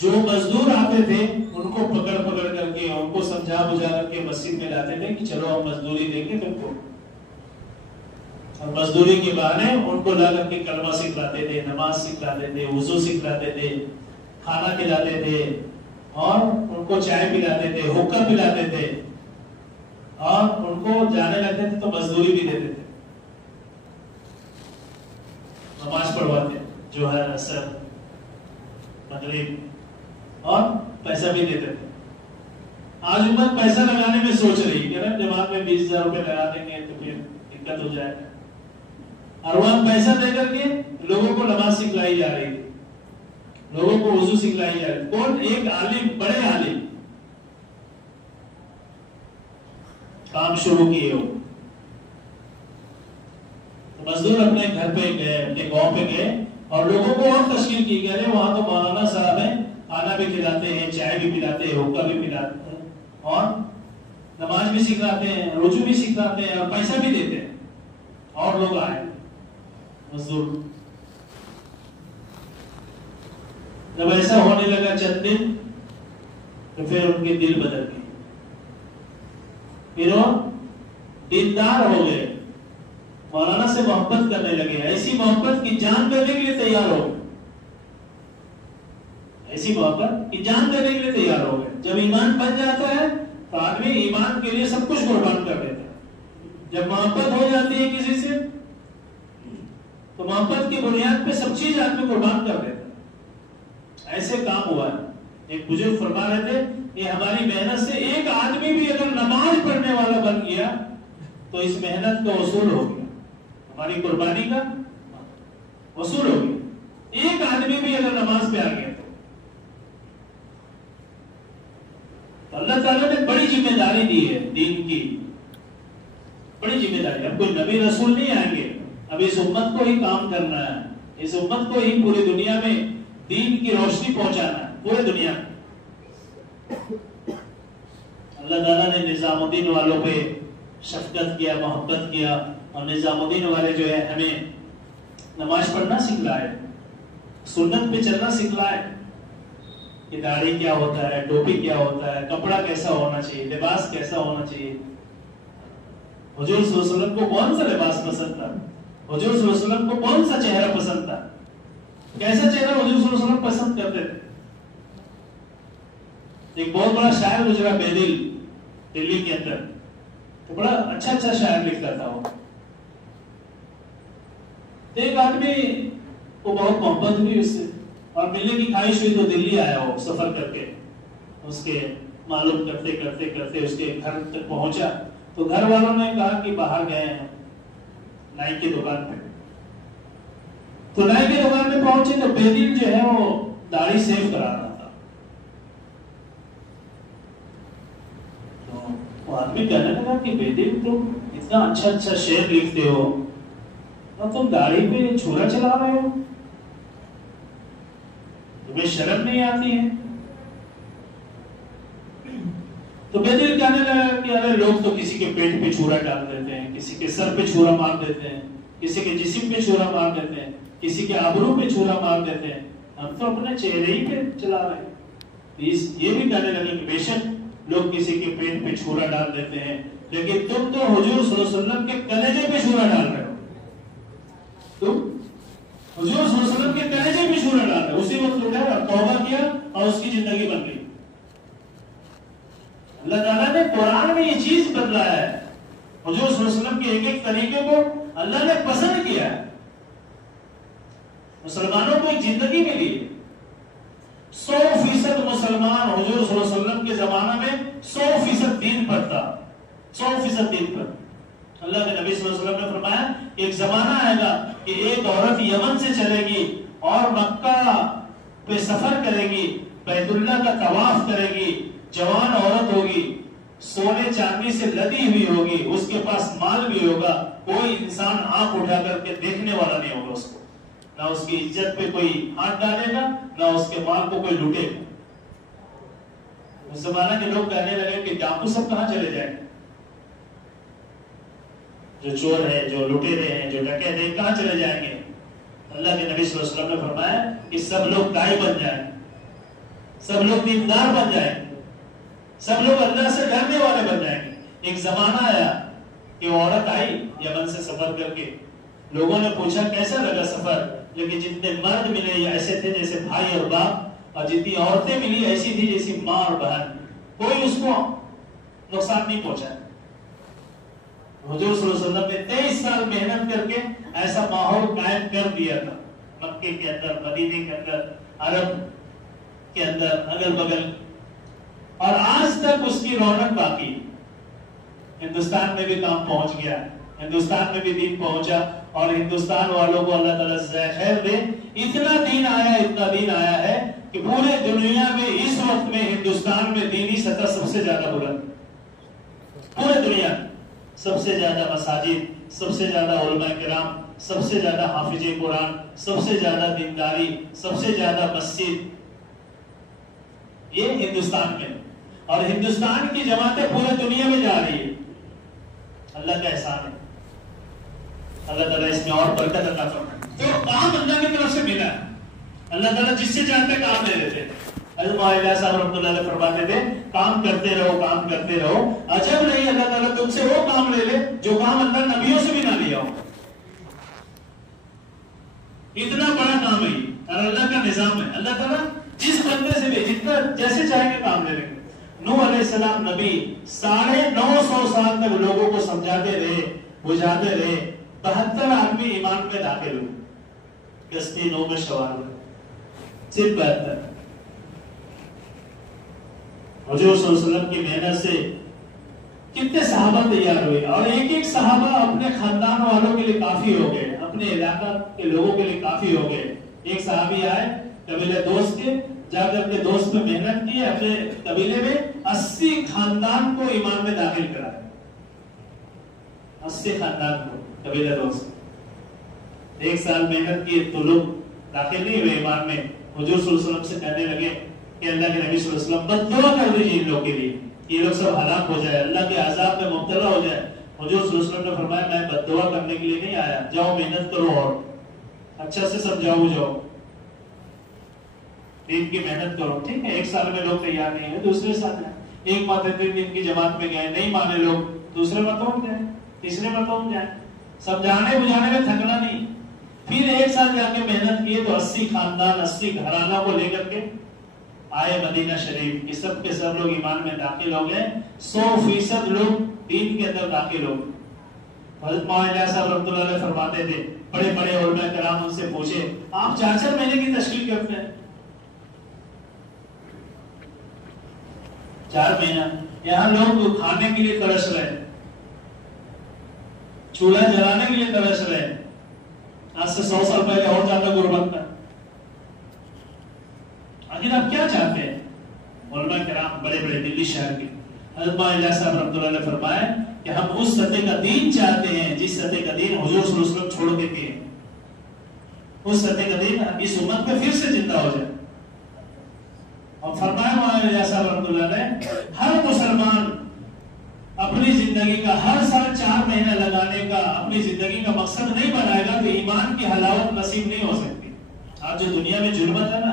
جو مزدور آتے تھے ان کو پکڑ پکڑ کر کے، ان کو سمجھا بجھا کر کے مسجد میں لاتے تھے کہ چلو ہم مزدوری دیں گے تم کو، اور مزدوری کے بہانے ان کو لا کر کے کلمہ سکھلاتے تھے، نماز سکھلاتے تھے، وضو سکھلاتے تھے، کھانا کھلاتے تھے، اور ان کو چائے پلاتے تھے، حکم پلاتے تھے، اور ان کو جانے لگتے تھے تو مزدوری بھی دیتے تھے، نماز پڑھواتے جو ہے اثر مغرب، اور پیسہ بھی دیتے تھے۔ آج امت پیسہ لگانے میں سوچ رہی ہے کہ جماعت میں 20,000 روپے لگا دیں گے تو پھر دقت ہو جائے گا، اور وہاں پیسہ دے کر کے لوگوں کو نماز سکھلائی جا رہی ہے، لوگوں کو وضو سکھلائی جا رہی ہے۔ کون؟ ایک عالم، بڑے عالم کام شروع کیے ہو، مزدور اپنے گھر پہ گئے، اپنے گاؤں پہ گئے، اور لوگوں کو اور تشکیل کی گئی ہے، وہاں تو مولانا صاحب ہیں، کھانا بھی کھلاتے ہیں، چائے بھی پلاتے ہیں، حکا بھی پلاتے ہیں، اور نماز بھی سکھلاتے ہیں، رجوع بھی سکھلاتے ہیں، اور پیسہ بھی دیتے ہیں، اور لوگ آئے مزدور۔ جب ایسا ہونے لگا چند دن تو پھر ان کے دل بدل گئے، پھر وہ دیندار ہو گئے، مولانا سے محبت کرنے لگے، ایسی محبت کی جان دینے کے لیے تیار ہو گئے، ایسی محبت کی جان دینے کے لیے تیار ہو گئے۔ جب ایمان بن جاتا ہے تو آدمی ایمان کے لیے سب کچھ قربان کر دیتا ہے۔ جب محبت ہو جاتی ہے کسی سے تو محبت کی بنیاد پہ سب چیز آدمی قربان کر دیتا ہے۔ ایسے کام ہوا ہے ایک بزرگ فرما رہے تھے کہ ہماری محنت سے ایک آدمی بھی اگر نماز پڑھنے والا بن گیا تو اس محنت کا وصول ہو گیا، ہماری قربانی کا وصول ہو گیا، ایک آدمی بھی اگر نماز پہ آ گیا تو اللہ تعالیٰ نے بڑی ذمہ داری دی ہے دین کی، بڑی ذمہ داری۔ اب کوئی نبی رسول نہیں آئیں گے، اب اس امت کو ہی کام کرنا ہے، اس امت کو ہی پوری دنیا میں دین کی روشنی پہنچانا ہے، پورے دنیا میں۔ اللہ تعالیٰ نے نظام الدین والوں پہ شفقت کیا، محبت کیا، اور نظام الدین والے جو ہے ہمیں نماز پڑھنا سکھلائے، سنت پہ چلنا سکھلائے کہ داڑھی کیا ہوتا ہے، ٹوپی کیا ہوتا ہے، کپڑا کیسا ہونا چاہیے، لباس کیسا ہونا چاہیے۔ حضور صلی اللہ علیہ وسلم کو کون سا لباس پسند تھا، حضور صلی اللہ علیہ وسلم کو کون سا چہرہ پسند تھا، کیسا چہرہ حضور صلی اللہ علیہ وسلم پسند کرتے تھے۔ ایک بہت بڑا شاعر گزرا بیدل دلی کے اندر، تو بڑا اچھا شاعر لکھتا تھا وہ۔ تو ایک آدمی کو بہت محبت ہوئی اس سے اور ملنے کی خواہش ہوئی، تو دلی آیا وہ سفر کر کے، اس کے معلوم کرتے کرتے کرتے اس کے گھر تک پہنچا، تو گھر والوں نے کہا کہ باہر گئے ہیں نائی کی دکان پہ۔ تو نائی کی دکان پہ پہنچے تو بیدل جو ہے وہ داڑھی سیو کرا رہا تھا۔ تو وہ آدمی کہنے لگا کہ بیدل تم اتنا اچھا شعر لکھتے ہو اور تم داڑھی پہ چھرا چلا رہے ہو، تمہیں شرم نہیں آتی ہے؟ تو بیدل کہنے لگا کہ ارے لوگ تو کسی کے پیٹ پہ چھرا ڈال دیتے ہیں، کسی کے سر پہ چھرا مار دیتے ہیں، کسی کے جسم پہ چھرا مار دیتے ہیں، کسی کے آبرو پہ چھرا مار دیتے ہیں، ہم تو اپنے چہرے ہی پہ چلا رہے ہیں۔ یہ بھی کہنے لگے کہ بے شک لوگ کسی کے پیٹ پہ چھرا ڈال دیتے ہیں، لیکن تم تو حضور صلی اللہ علیہ وسلم کے کلیجے پہ چھرا ڈال رہے ہو، تم حضور صلی اللہ علیہ وسلم کے کلیجے پہ چھرا ڈال رہے ہو۔ اسی وقت اٹھا توبہ کیا اور اس کی زندگی بن گئی۔ اللہ تعالیٰ نے قرآن میں یہ چیز بدلایا ہے، حضور صلی اللہ علیہ وسلم کے ایک ایک طریقے کو اللہ نے پسند کیا ہے، مسلمانوں کو ایک زندگی ملی ہے۔ 100% مسلمان حضور صلی اللہ علیہ وسلم کے زمانہ میں 100% دین پر تھا، 100% دین پر۔ اللہ کے نبی صلی اللہ علیہ وسلم نے فرمایا کہ ایک زمانہ آئے گا کہ ایک عورت یمن سے چلے گی اور مکہ پہ سفر کرے گی، بیت اللہ کا طواف کرے گی، جوان عورت ہوگی، سونے چاندی سے لدی ہوئی ہوگی، اس کے پاس مال بھی ہوگا، کوئی انسان آنکھ اٹھا کر کے دیکھنے والا نہیں ہوگا اس کو، نہ اس کی عزت پہ کوئی ہاتھ ڈالے گا، نہ اس کے مال کو کوئی لوٹے گا۔ اس زمانہ کے لوگ کہنے لگے کہ ڈاکو سب کہاں چلے جائیں گے، جو چور ہیں، جو لٹیرے ہیں، جو ڈکیت ہیں، کہاں چلے جائیں گے؟ اللہ کے نبی صلی اللہ علیہ وسلم نے فرمایا کہ سب لوگ دائی بن جائیں، سب لوگ دیندار بن جائیں، سب لوگ اللہ سے ڈرنے والے بن جائیں گے۔ ایک زمانہ آیا کہ عورت آئی یمن سے سفر کر کے، لوگوں نے پوچھا کیسا لگا سفر، لیکن جتنے مرد ملے یہ ایسے تھے جیسے بھائی اور باپ، اور جتنی عورتیں ملی ایسی تھی جیسی ماں اور بہن، کوئی اس کو نقصان نہیں پہنچا۔ حضور صلی اللہ علیہ وسلم نے 23 سال محنت کر کے ایسا ماحول قائم کر دیا تھا، مکے کے اندر، مدینے کے اندر، عرب کے اندر، اگل بگل، اور آج تک اس کی رونق باقی۔ ہندوستان میں بھی کام پہنچ گیا، ہندوستان میں بھی دین پہنچا، اور ہندوستان والوں کو اللہ تعالیٰ خیر دے، اتنا دین آیا ہے کہ پورے دنیا میں اس وقت میں ہندوستان میں دینی سطح سب سے زیادہ بلند، پورے دنیا سب سے زیادہ مساجد، سب سے زیادہ علماء کرام، سب سے زیادہ حافظ قرآن، سب سے زیادہ دینداری، سب سے زیادہ مسجد، یہ ہندوستان میں، اور ہندوستان کی جماعتیں پورے دنیا میں جا رہی ہے۔ اللہ کا احسان ہے، اللہ تعالیٰ اس میں اور برکت عطا فرمائے۔ تو کام اللہ کی طرف سے ملا ہے، اللہ تعالیٰ جس سے چاہتے کام دے دیتے ہیں۔ حضرت معاویہ صاحب رحمۃ اللہ علیہ فرماتے تھے کام کرتے رہو، کام کرتے رہو، عجب نہیں اللہ تعالیٰ تم سے وہ کام لے لے جو کام اللہ نبیوں سے بھی نہ لیا ہو۔ اتنا بڑا کام ہے اور اللہ کا نظام ہے، اللہ تعالیٰ جس بندے سے بھی جتنا جیسے چاہیں گے کام لے لیں گے۔ نوح علیہ السلام نبی 950 سال تک لوگوں کو سمجھاتے رہے، بجھاتے رہے، 72 آدمی ایمان میں داخل ہوئے، کشتی نو میں سوار ہوئے، صرف 72۔ حضور صلی اللہ علیہ وسلم کی محنت سے کتنے صحابہ تیار ہوئے، اور ایک ایک صحابہ اپنے خاندان والوں کے لیے کافی ہو گئے، اپنے علاقہ کے لوگوں کے لیے کافی ہو گئے۔ ایک صحابی آئے قبیلے دوست کے، جا کر کے دوست میں محنت کی، اپنے قبیلے میں 80 خاندان کو ایمان میں داخل کرایا، 80 خاندان کو قبیلہ دوست۔ ایک سال محنت کی تو لوگ داخل نہیں ہوئے ایمان میں۔ حضور صلی اللہ علیہ وسلم سے کہنے لگے کہ اللہ کے نبی صلی اللہ علیہ وسلم بد دعا کر دیجیے ان لوگوں کے لیے، یہ لوگ سب ہلاک ہو جائے، اللہ کے عذاب میں مبتلا ہو جائے۔ حضور صلی اللہ علیہ وسلم نے فرمایا میں بد دعا کرنے کے لیے نہیں آیا، جاؤ محنت کرو اور اچھا سے سمجھاؤ، جاؤ دین کی محنت کرو۔ ٹھیک ہے، ایک سال میں لوگ تیار نہیں ہوئے، دوسرے سال جائیں، ایک مرتبہ دین کی جماعت میں گئے، نہیں مانے لوگ، دوسرے مرتبہ جائیں، تیسرے مرتبہ جائیں، سمجھانے بجھانے میں تھکنا نہیں۔ پھر ایک سال جا کے محنت کیے تو 80 خاندان 80 گھرانوں کو لے کر کے آئے مدینہ شریف، سب کے سب لوگ ایمان میں داخل ہو گئے، 100% لوگ دین کے اندر داخل ہو گئے۔ حضرت مولانا صاحب رحمۃ اللہ علیہ فرماتے تھے، بڑے بڑے علماء کرام ان سے پوچھے آپ 4 مہینے کی تشکیل کرتے ہیں؟ 4 مہینہ یہاں لوگ کھانے کے لیے ترس رہے، چولہا جلانے کے لیے ترس رہے، آج سے 100 سال پہلے اور زیادہ غربت تھا۔ آخر آپ کیا چاہتے ہیں؟ علماء کرام بڑے بڑے دلی شہر کے حضرت مولانا صاحب رحمۃ اللہ علیہ فرمائے کہ ہم اس سطح کا دین چاہتے ہیں جس سطح کا دین حضور صلی اللہ علیہ وسلم چھوڑ کے گئے، اس سطح کا دین اس امت میں پھر سے زندہ ہو جائے۔ اور فرمایا مولانا صاحب رحمۃ اللہ علیہ ہر مسلمان اپنی زندگی کا ہر سال 4 مہینہ لگانے کا اپنی زندگی کا مقصد نہیں بنائے گا تو ایمان کی حلاوت نصیب نہیں ہو سکتی۔ آج جو دنیا میں ظلمت ہے نا،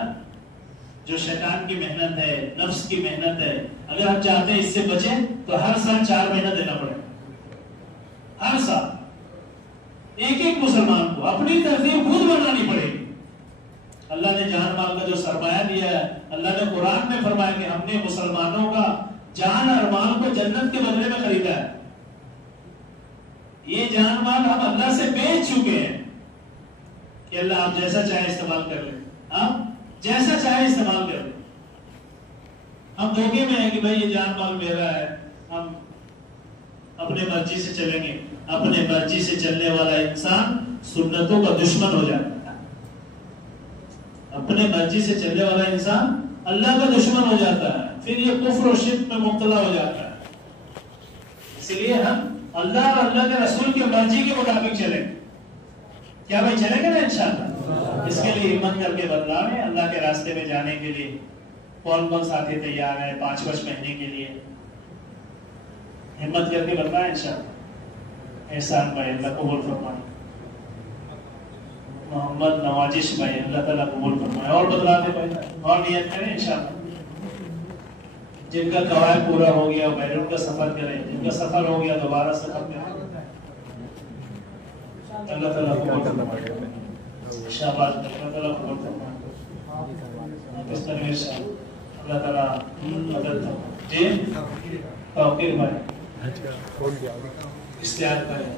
جو شیطان کی محنت ہے، نفس کی محنت ہے، اگر ہم چاہتے ہیں اس سے بچیں تو ہر سال 4 مہینہ دینا پڑے گا، ہر سال ایک ایک مسلمان کو اپنی ترتیب خود بنانی پڑے گی۔ اللہ نے جان مال کا جو سرمایہ دیا ہے، اللہ نے قرآن میں فرمایا کہ ہم نے مسلمانوں کا جان اور مال کو جنت کے بدلے میں خریدا ہے۔ یہ جان مال ہم اللہ سے بیچ چکے ہیں کہ اللہ آپ جیسا چاہے استعمال کر لیں، آپ جیسا چاہے استعمال کر لیں۔ ہم دھوکے میں ہیں کہ بھائی یہ جان مال میرا ہے، ہم اپنے مرضی سے چلیں گے۔ اپنے مرضی سے چلنے والا انسان سنتوں کا دشمن ہو جاتا ہے، اپنے مرضی سے چلنے والا انسان اللہ کا دشمن ہو جاتا ہے، پھر یہ کفر و شرک میں مبتلا ہو جاتا ہے۔ اس لیے ہم اللہ اور اللہ کے رسول کی مرضی کے مطابق چلیں۔ کیا بھائی چلیں گے نا انشاءاللہ؟ اس کے لیے ہمت کر کے بدلاویں۔ اللہ کے راستے میں جانے کے لیے کون کون ساتھی تیار ہے 5 مہینے کے لیے؟ ہمت کر کے بدلائیں انشاءاللہ۔ احسان بھائی اللہ قبول فرمائے، محمد نوازش بھائی اللہ تعالیٰ قبول فرمائے، اور بدلاتے بھائی اور نیت کریں انشاءاللہ۔ جن کا قواعد پورا ہو گیا بیرون کا سفر کریں، جن کا سفر ہو گیا دوبارہ سفر کریں۔ اللہ تعالیٰ قبول فرمائے، شاباش اللہ تعالیٰ قبول فرمائے، اللہ تعالیٰ مدد فرمائے۔ جی توقیر بھائی استعداد کریں۔